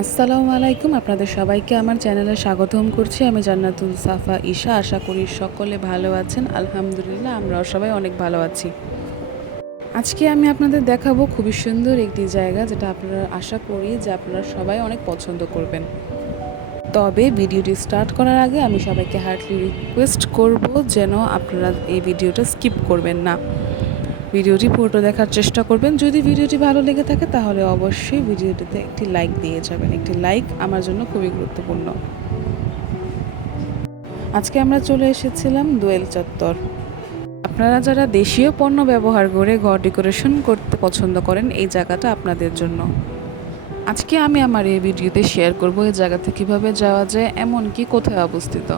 আসসালামু আলাইকুম, আপনাদের সবাইকে আমার চ্যানেলে স্বাগতম করছি। আমি জান্নাতুল সাফা ঈশা, আশা করি সকলে ভালো আছেন। আলহামদুলিল্লাহ, আমরাও সবাই অনেক ভালো আছি। আজকে আমি আপনাদের দেখাবো খুবই সুন্দর একটি জায়গা যেটা আপনারা আশা করি যে আপনারা সবাই অনেক পছন্দ করবেন। তবে ভিডিওটি স্টার্ট করার আগে আমি সবাইকে হার্টলি রিকোয়েস্ট করব যেন আপনারা এই ভিডিওটা স্কিপ করবেন না। ভিডিওটি পুরোটা দেখার চেষ্টা করবেন। যদি ভিডিওটি ভালো লেগে থাকে, তাহলে অবশ্যই ভিডিওটিতে একটি লাইক দিয়ে যাবেন। একটি লাইক আমার জন্য খুবই গুরুত্বপূর্ণ। আজকে আমরা চলে এসেছিলাম দোয়েল চত্বর। আপনারা যারা দেশীয় পণ্য ব্যবহার করে ঘর ডেকোরেশন করতে পছন্দ করেন, এই জায়গাটা আপনাদের জন্য। আজকে আমি আমার এই ভিডিওতে শেয়ার করব, এই জায়গাতে কীভাবে যাওয়া যায়, এমনকি কোথায় অবস্থিত।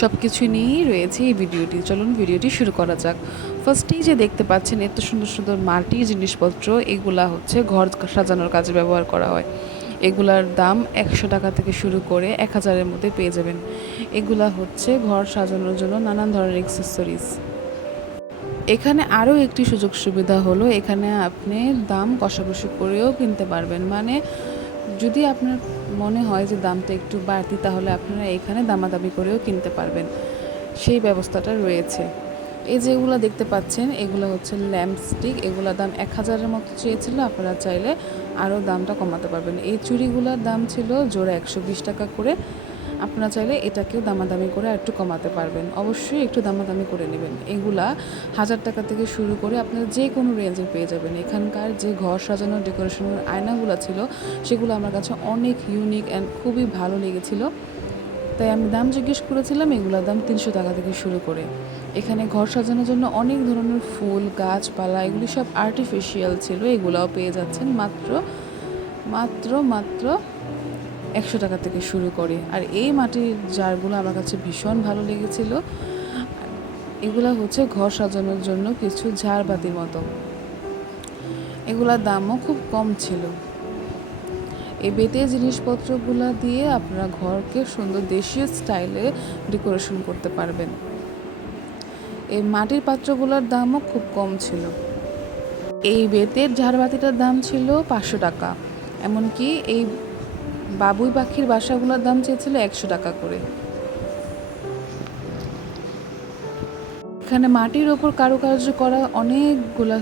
সব কিছু নিয়েই রয়েছে এই ভিডিওটি। চলুন ভিডিওটি শুরু করা যাক। ফার্স্টেই যে দেখতে পাচ্ছেন, এত সুন্দর সুন্দর মাটির জিনিসপত্র, এগুলা হচ্ছে ঘর সাজানোর কাজে ব্যবহার করা হয়। এগুলার দাম একশো টাকা থেকে শুরু করে এক হাজারের মধ্যে পেয়ে যাবেন। এগুলা হচ্ছে ঘর সাজানোর জন্য নানান ধরনের এক্সেসরিজ এখানে আরও একটি সুযোগ সুবিধা হলো, এখানে আপনি দাম কষাকষি করেও কিনতে পারবেন। মানে যদি আপনার মনে হয় যে দামটা একটু বাড়তি, তাহলে আপনারা এখানে দামাদামি করেও কিনতে পারবেন। সেই ব্যবস্থাটা রয়েছে। এই যেগুলো দেখতে পাচ্ছেন, এগুলো হচ্ছে ল্যাম্প স্টিক এগুলোর দাম এক হাজারের মতো চেয়েছিল, আপনারা চাইলে আরও দামটা কমাতে পারবেন। এই চুড়িগুলোর দাম ছিল জোড়া একশো বিশ টাকা করে। আপনারা চাইলে এটাকেও দামাদামি করে একটু কমাতে পারবেন। অবশ্যই একটু দামাদামি করে নেবেন। এগুলা হাজার টাকা থেকে শুরু করে আপনারা যে কোনো রেঞ্জে পেয়ে যাবেন। এখানকার যে ঘর সাজানোর ডেকোরেশনের আয়নাগুলো ছিল, সেগুলো আমার কাছে অনেক ইউনিক অ্যান্ড খুবই ভালো লেগেছিল। তাই আমি দাম জিজ্ঞেস করেছিলাম, এগুলোর দাম তিনশো টাকা থেকে শুরু করে। এখানে ঘর সাজানোর জন্য অনেক ধরনের ফুল, গাছপালা, এগুলি সব আর্টিফিশিয়াল ছিল, এগুলাও পেয়ে যাচ্ছেন। মাত্র মাত্র মাত্র একশো টাকা থেকে শুরু করে। আর এই মাটির জারগুলো আমার কাছে ভীষণ ভালো লেগেছিল। এগুলো হচ্ছে ঘর সাজানোর জন্য কিছু ঝাড়বাতির মতো। এগুলার দামও খুব কম ছিল। এই বেতের জিনিসপত্রগুলো দিয়ে আপনারা ঘরকে সুন্দর দেশীয় স্টাইলে ডেকোরেশন করতে পারবেন। এই মাটির পাত্রগুলোর দামও খুব কম ছিল। এই বেতের ঝাড়বাতিটার দাম ছিল পাঁচশো টাকা। এমনকি এই বাবুই পাখির বাসাগুলোর দাম চেয়েছিল একশো টাকা করে। এখানে মাটির ওপর কারুকার্য করা অনেকগুলা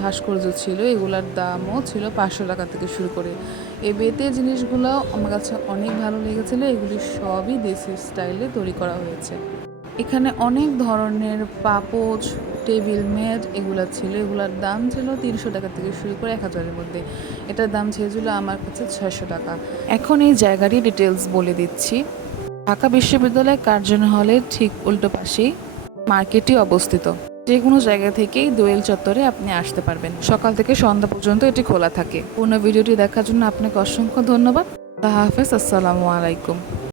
ভাস্কর্য ছিল, এগুলার দামও ছিল পাঁচশো টাকা থেকে শুরু করে। এই বেতের জিনিসগুলো আমার কাছে অনেক ভালো লেগেছিল, এগুলি সবই দেশি স্টাইলে তৈরি করা হয়েছে। এখানে অনেক ধরনের পাপোচ টেবিল, ম্যাট এগুলো ছিল। এগুলোর দাম ছিল তিনশো টাকা থেকে শুরু করে এক হাজারের মধ্যে। এটার দাম চেয়েছিল আমার কাছে ছয়শো টাকা। এখন এই জায়গাটি ডিটেলস বলে দিচ্ছি। ঢাকা বিশ্ববিদ্যালয় কার্জন হলের ঠিক উল্টো পাশেই মার্কেটটি অবস্থিত। যে কোনো জায়গা থেকেই দোয়েল চত্বরে আপনি আসতে পারবেন। সকাল থেকে সন্ধ্যা পর্যন্ত এটি খোলা থাকে। পুরো ভিডিওটি দেখার জন্য আপনাকে অসংখ্য ধন্যবাদ। আল্লাহ হাফেজ, আসসালামু আলাইকুম।